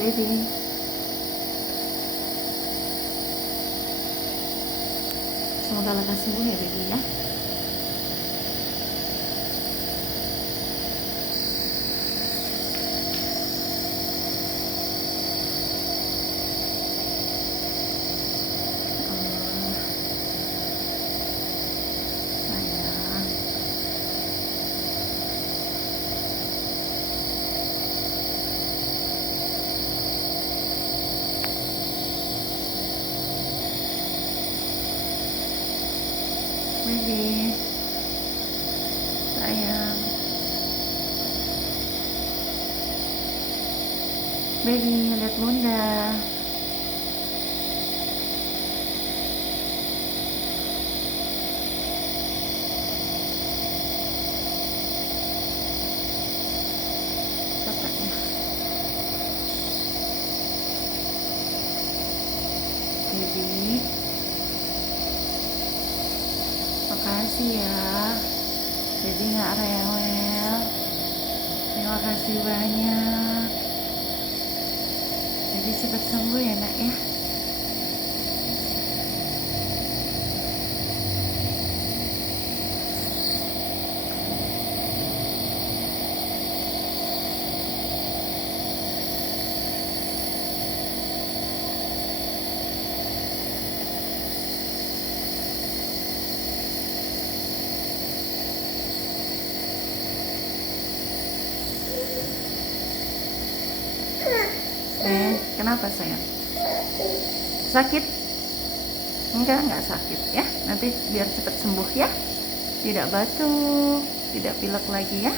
baby. Semoga lekas sembuh ya baby ya. Baby, sayang, baby, lihat bunda. Capek ya, baby. Makasih ya, jadi nggak rewel. Terima kasih banyak. Jadi cepat sembuh ya nak ya. Kenapa sayang? Sakit? Enggak sakit ya. Nanti biar cepat sembuh ya. Tidak batuk, tidak pilek lagi ya.